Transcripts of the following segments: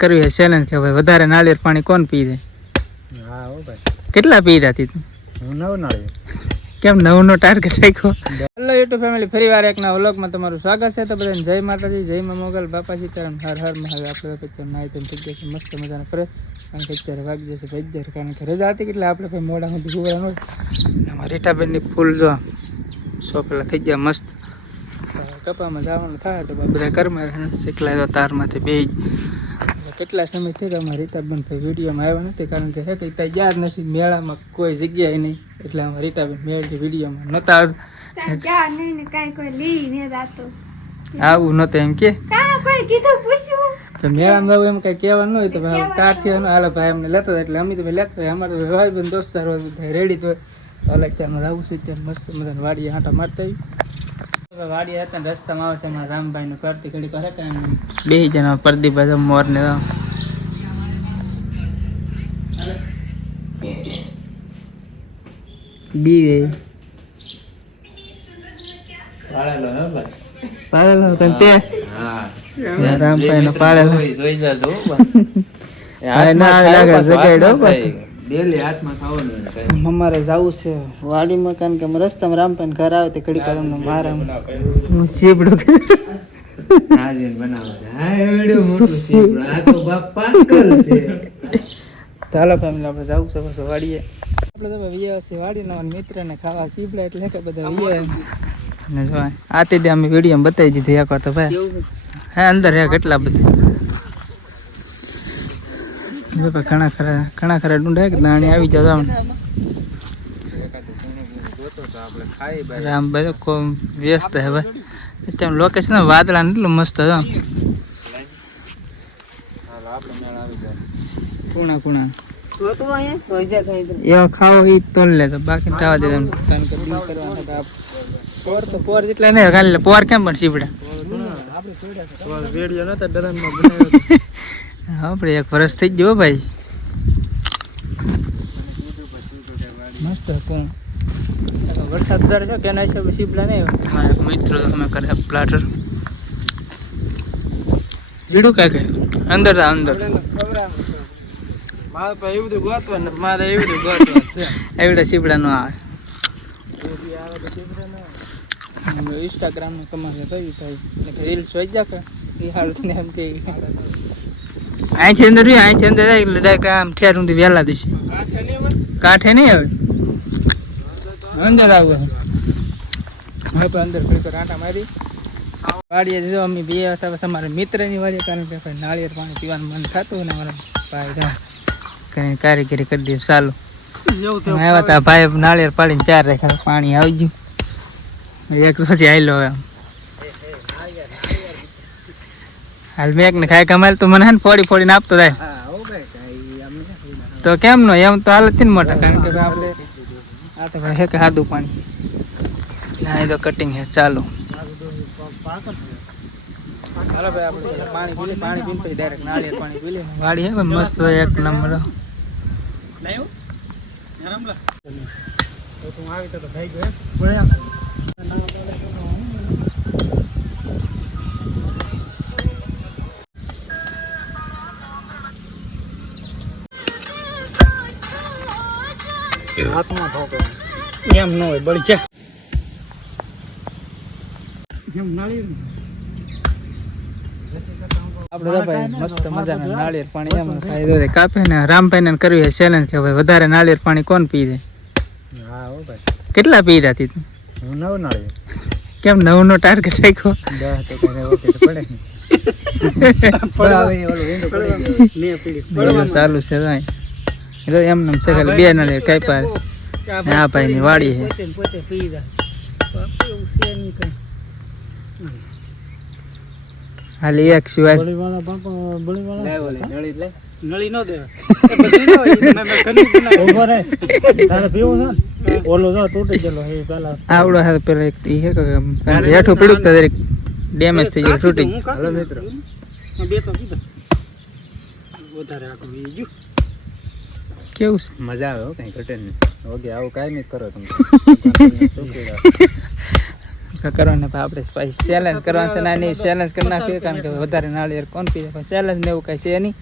કરવી છે ચેલેન્જ કે ભાઈ વધારે નાળિયેર પાણી કોણ પી દે? હા હો ભાઈ. કેટલા પી હતી તું હું નવ નાળી કેમ નવું નો ટાર્ગેટ રાખ્યો? હેલો યુટ્યુબ ફેમિલી ફરી વાર એકના વ્લોગમાં તમારું સ્વાગત છે. તો બધાને જય માતાજી જય મા મોગલ બાપા સીતારામ હર હર મહાદેવ. આપણે પિક્ચર અત્યારે નાઈ ધોઈને થઈ જશે મસ્ત મજાના ફ્રેશ કારણ કે અત્યારે વાગી જશે અગિયાર કારણ કે રજા હતી એટલે આપણે કોઈ મોડા સુધી સુવરા હોય અમારી રીટાબેનની ફૂલ જો સોપેલા થઈ ગયા મસ્ત. કપામાં જવાનું થાય તો બધા ઘરમાં શીખલાય તો તારમાંથી બે કેટલા સમય થઈ અમારે રીટાબેન ભાઈ વિડીયોમાં આવ્યા નથી કારણ કે હે કે ત્યાં યાદ નથી મેળામાં કોઈ જગ્યાએ નહીં. એટલે અમારે રીટાબેન મેળ વિડીયોમાં નહોતા. કાંઈ કાંઈ કોઈ આવું નહોતું એમ કે? કોઈ મેળામાં આવું એમ કઈ કહેવાનું હોય તો એનો હાલો ભાઈ અમને લેતા હતા. એટલે અમે તો લેતા હતા. અમારે ભાઈ બંધ દોસ્તાર હોય રેડી તો અલગ ત્યાં આવું છું. ત્યારે મસ્ત મજાને વાડીએ આંટા મારતા આવી વાડી હતા ને રસ્તામાં આવે છે એમાં રામભાઈ નું કરતી ઘડી કરે કે બે જણા પ્રદીપ મોર ને બીવે. પાડેલો તને તે? રામભાઈ નો પાડેલો ભાઈ. ના આવે લાગે જગાડ્યો પાછું. અમારે જવું છે વાડીમાં કારણ કે અમે રસ્તામાં રામપાન ઘર આવે તે કડી કરવા મારા હું સીપડું ચાલો ફેમિલી આપણે જવું છે બસ વાડીએ. આપણે તો વિયા વાડીના મિત્રને ખાવા સીપડા એટલે કે બધા વિયા ને જો આ તે અમે વીડિયો બતાવી દીધી એક તો ભાઈ. હે અંદર હે કેટલા બધા. ઘણા ખરા ઘણા ખરા ડુંડા કે દાણી આવી જતા રામ રામભાઈ તો વ્યસ્ત હે ભાઈ અત્યારે લોકેશન વાદળા એટલું મસ્ત છે કુણા કુણા. એવા ખાવો લે તો બાકી ટાવા દે હતા પોર તો પોર જેટલા નહીં પોર કેમ પણ સીપડા આપણે એક વર્ષ થઈ ગયો ભાઈ. મસ્ત હતું. વરસાદ દર છે કે એના હિસાબે સીપડા નહીં મારા મિત્રો અમે કર્યા પ્લાટર. જીડું કાંઈ કઈ? અંદર તા અંદર એવડે સીપડા નો આવે ઇન્સ્ટાગ્રામ તમારે કઈ ભાઈ રીલ્સ હોય જા કે એ હાલ ને એમ કે. અહીંથી અંદર રહ્યું અહીંથી અંદર જાય એટલે ડાયરેક્ટ આમ ઠેર સુધી વહેલા દઈશ કાંઠે નહીં હવે અંદર આવું. હવે તો અંદર ફરી આંટા મારી. વાડીએ જો અમે બે હતા બસ અમારા મિત્રની વાડીએ કારણ કે નાળિયેર પાણી પીવાનું મન થતું ને અમારા ભાઈ કઈ કારીગરી કરી દઈએ ચાલુ. આવ્યા હતા ભાઈ નાળિયેર પાડીને ચાર રાખ્યા પાણી આવી ગયું. એક પછી આવેલો એમ. હાલ મેં ને ખાય કમાલ તો મને ફોડી ફોડીને આપતો થાય તો કેમ નો. એમ તો હાલત ને મોટા કારણ કે આપણે આ તો હે કે સાદું પાણી? ના એ તો કટિંગ હે ચાલુ. ચાલો ભાઈ આપણે પાણી પી પાણી પીને પછી ડાયરેક્ટ નાળિયેર પાણી પી વાડી હે ભાઈ મસ્ત એક નંબર. તું આવી તો થઈ ગયો એમ ન હોય બળી જા. એમ નાળિયેર. આપણે ભાઈ મસ્ત મજાના નાળિયેર પાણી એમ ફાયદો છે. કાપે ને રામભાઈ ને કરવી છે ચેલેન્જ કે ભાઈ વધારે નાળિયેર પાણી કોણ પી દે? હા હો ભાઈ. કેટલા પી તું હું નવ નાળી કેમ નવ નો ટાર્ગેટ રાખ્યો? દસ તો કઈ ઓકે તો પડે ચાલુ છે ભાઈ. એ તો એમ નામ છે ખાલી બે નળી કાપ્યા આ ભાઈ ની વાડી છે. હાલી એક સિવાય નળી નો દે તારે પીવું છે ઓલો જો તૂટી ગયેલો એ પેલા આવડો હાથ પેલા એક ઈ હે કે કારણ કે હેઠું પીડું તો દરેક ડેમેજ થઈ ગયું તૂટી ગયું. બે તો કીધું. વધારે આગળ ગયું કેવું છે? મજા આવે હો કઈ ઘટે નહીં. ઓકે આવું કાંઈ નહીં કરો તમે. કરવાને? પણ આપણે પછી ચેલેન્જ કરવાનું છે. નાની ચેલેન્જ કરી નાખીએ કારણ કે વધારે નાળિયેર કોણ પીએ પણ ચેલેન્જ ને એવું કાંઈ છે નહીં.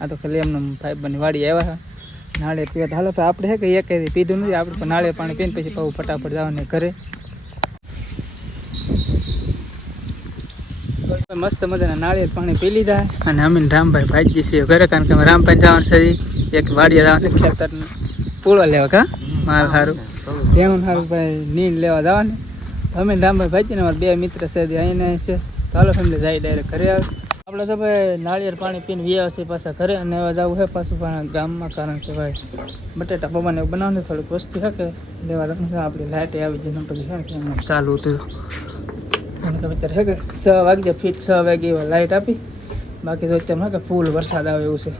આ તો ખાલી એમને ભાઈ બની વાડી આવ્યા છે. નાળિયેર પીવા હાલો તો આપણે છે કે એક પીધું નથી? આપણે પણ નાળિયેર પાણી પીને પછી પાછું ફટાફટ જવાને ઘરે. મસ્ત મજાના નાળિયેર પાણી પી લીધા. અને અમીન રામભાઈ ભાજી છે ઘરે કારણ કે રામભાઈ જવાનું છે એક વાડીએ જવાનું. ખેતર પૂળો લેવા કા? માલ સારું તેનું સારું ભાઈ નીંદ લેવા જવાનું. અમે રામભાઈ ભાજી ને અમારા બે મિત્ર છે જે અહીંયા છે. ચાલો ફેમિલી જાય ડાયરેક્ટ ઘરે આવે. આપણે તો ભાઈ નાળિયેર પાણી પીને વ્યા છે પાછા ઘરે અને હવે જવું છે પાછું પણ ગામમાં કારણ કે ભાઈ બટેટા પૌવાને એવું બનાવવાનું થોડીક વસ્તુ છે કે લેવા જવાનું આપણી લાઇટ આવી જઈને પછી ચાલુ હતું. અને તમે અત્યારે હે કે છ વાગ્યા ફીટ છ વાગે એવા લાઇટ આપી. બાકી તો અત્યારે કે ફૂલ વરસાદ આવે એવું છે.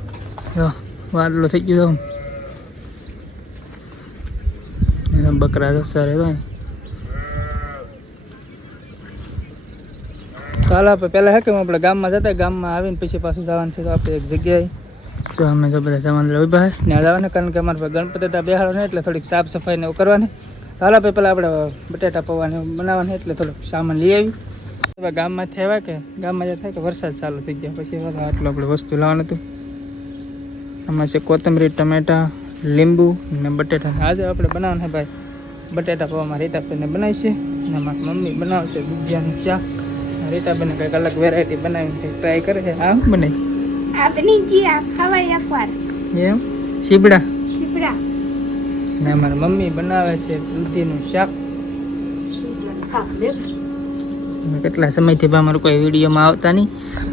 જો વાદળો થઈ ગયો તો. બકરા તો સરે તો. ચાલો આપણે પહેલાં હે કે આપણે ગામમાં જતા ગામમાં આવીને પછી પાછું જવાનું છે તો આપણે એક જગ્યાએ. જો અમે જો બધા જવાનું ઊભા છે ત્યાં જવાના કારણ કે અમારે ગણપતિ ત્યાં બેહાડો ને એટલે થોડીક સાફ સફાઈ ને એવું કરવાની. ચાલો આપણે પહેલાં આપણે બટેટા પૌવાને બનાવવાનું એટલે થોડુંક સામાન લઈ આવી ગામમાં થયા કે ગામમાં જે થાય કે વરસાદ ચાલુ થઈ ગયા પછી આટલું આપણે વસ્તુ લાવવાનું હતું. આમાં છે કોથમરી ટમેટા લીંબુ ને બટેટા. આજે આપણે બનાવવાના ભાઈ. બટેટા પવામાં રીતાબેનને બનાવીશે અને અમારી મમ્મી બનાવશે ગુજિયાનું શાક રીતાબેને કંઈક અલગ વેરાયટી બનાવીને કંઈક ટ્રાય કરે છે. આ બને બનાવી આપની જી આ ખવાય એકવાર. એમ? સીબડા છીપડા ને અમારી મમ્મી બનાવે છે દૂધીનું શાક. અને કેટલા સમયથી બા અમારું કોઈ વિડીયોમાં આવતા નહીં.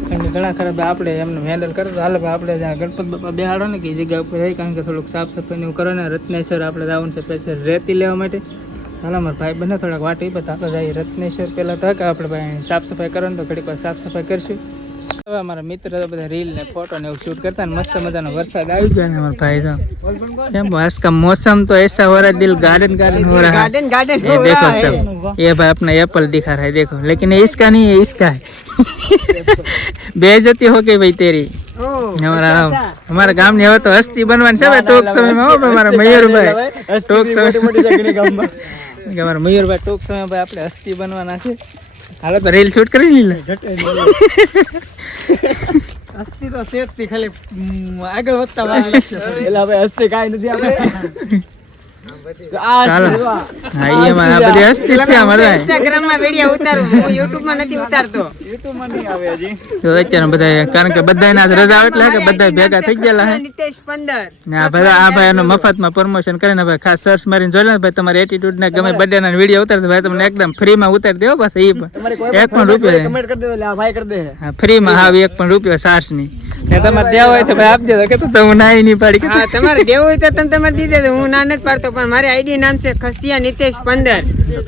કારણ ઘણા ખરાબ આપણે એમને હેન્ડલ કરે તો હાલ ભાઈ, આપણે જ્યાં ગણપત બાપા બેહાડો ને કે જગ્યા ઉપર રહી, કારણ કે થોડુંક સાફ સફાઈ એવું કરો ને, રત્નેશ્વર આપણે જવાનું છે સ્પેશિયલ રેતી લેવા માટે. હાલ, અમારા ભાઈ બને થોડાક વાટી પછી આપણે જઈએ રત્નેશ્વર પહેલાં તો કે આપણે ભાઈ સાફ સફાઈ કરો ને તો ઘડીક સાફ સફાઈ કરશું. હવે અમારા મિત્ર બધા રીલ ને ફોટો ને એવું શૂટ કરતા ને મસ્ત મજાનો વરસાદ આવી ગયો ને અમારા ભાઈ જો કેમ આજ મોસમ તો એસા हो रहा दिल ગાર્ડન गार्डन हो रहा गार्डन गार्डन हो रहा है सब ये भाई अपना एप्पल दिखा रहा है देखो लेकिन इसका नहीं है इसका है बेइज्जती हो गई भाई અમારા ગામની હવે તો હસ્તી બનવાની છે ટૂંક સમયમાં હો અમારા મયુરભાઈ. ટૂંક સમય અમારા મયુરભાઈ ટૂંક સમયમાં આપણે હસ્તી બનવાના છે. હાલો તો રીલ શૂટ કરી લે અસ્થિ તો સેજથી ખાલી આગળ વધતા. એટલે હવે અસ્થિ કાંઈ નથી આપણે ઇન્સ્ટાગ્રામમાં વીડિયો ઉતારું. હું યુટ્યુબમાં નથી ઉતારતો. YouTube માં નહીં આવે હજી. તો અત્યારે બધા કારણ કે બધા ના રજા આવે એટલે કે બધા ભેગા થઈ ગયેલા હે. નિતેશ પંદર. ને આ ભાઈ એનું મફતમાં પ્રમોશન કરીને ભાઈ ખાસ સર્ચ મારીને જોઈ લે ભાઈ તમારે એટીટ્યુડ ને ગમે બર્થડે ના વીડિયો ઉતારતો ભાઈ તમને એકદમ ફ્રી માં ઉતારી દેવો બસ એ પણ એક પણ રૂપિયો ફ્રી માં દે એટલે આ ભાઈ કરી દે. હા એક પણ રૂપિયો સાર્સ નહીં ને તમારે દેવો હોય તો ભાઈ આપજો. તો તો હું નાઈ નહીં પાડી. હા તમારે દેવું હોય તો તમે તમારે તો હું ના નથી પાડતો પણ મારી આઈડી નામ છે ખસિયા નિતેશ પંદર.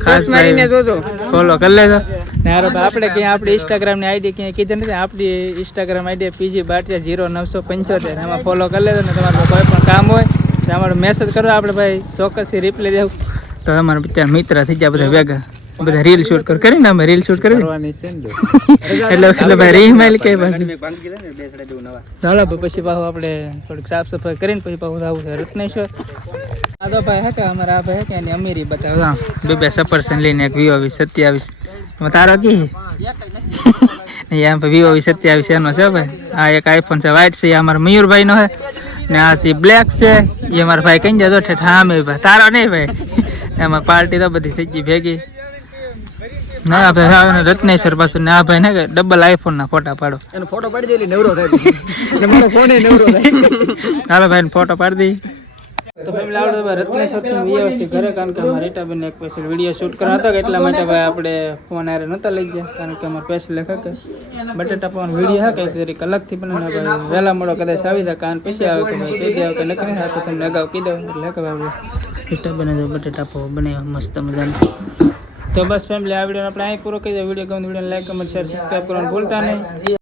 ખાસ મારીને જોજો. ફોલો કરી લેજો. ને હારો આપણે ક્યાં આપણી ઇન્સ્ટાગ્રામની આઈડી ક્યાંય કીધી નથી? આપણી Instagram ID P G Batiya zero નવસો પંચોતેર. એમાં ફોલો કરી લેજો ને તમારું કોઈ પણ કામ હોય તો અમારો મેસેજ કરો. આપણે ભાઈ ચોક્કસથી રિપ્લાય દેવું. તો તમારા મિત્ર થઈ જાય બધા ભેગા. બધા રીલ શૂટ કર કરીને અમે રીલ શૂટ કરી એટલે એટલે ભાઈ રીલ મેલ કે પાછું ચાલો પછી પાછું આપણે થોડીક સાફ સફાઈ કરીને પછી પાછું આવું છે રત્નેશ્વર આ તો ભાઈ હે કે અમારા આ ભાઈ હે કે એની અમીરી બતાવે બે બે સફરસન લઈને એક વીવો વીસ સત્યાવીસ તારો કી અહીંયા ભાઈ વિવો વી સત્યાવીસ એનો છે ભાઈ આ એક આઈફોન છે વ્હાઈટ છે અમારા મયુરભાઈ નો છે ને આ સી બ્લેક છે એ અમારા ભાઈ કઈ જતો ઠેઠ હા મેં ભાઈ તારો નહીં ભાઈ એમાં પાર્ટી તો બધી થઈ ગઈ ભેગી ના ભાઈ આવે ને રત્નેશ્વર પાછું ને આ ભાઈ ને કે ડબલ આઈફોન ના ફોટા પાડો. એનો ફોટો પાડી દે એટલે નવરો થાય. મારો ફોન નવરો થાય. હાલો ભાઈ ફોટો પાડી દઈ. તો ફેમિલી આવડે ભાઈ રત્નેશ્વરથી વ્યવસ્થિત ઘરે કારણ કે અમારે રીટાબેન એક સ્પેશિયલ વીડિયો શૂટ કરવા હતો એટલા માટે ભાઈ આપણે ફોન આરે નહોતા લઈ ગયા કારણ કે અમારે સ્પેશિયલ લેખા કે બટેટા પણ વીડિયો હા કંઈક જરીક અલગથી બનાવીને ભાઈ. વહેલા મોડો કદાચ આવી જાય કાન પછી આવે કે ભાઈ કહી દે કે નક્કી હા તો તમને અગાઉ કહી દઉં એટલે કે ભાઈ રીટાબેને જો બટેટા પો બનાવ્યા મસ્ત મજાના. તો બસ ફેમિલી આ વીડિયો આપણે અહીં પૂરો કરી દઈએ. વીડિયો ગમે video like comment share subscribe કરવાનું ભૂલતા નહીં.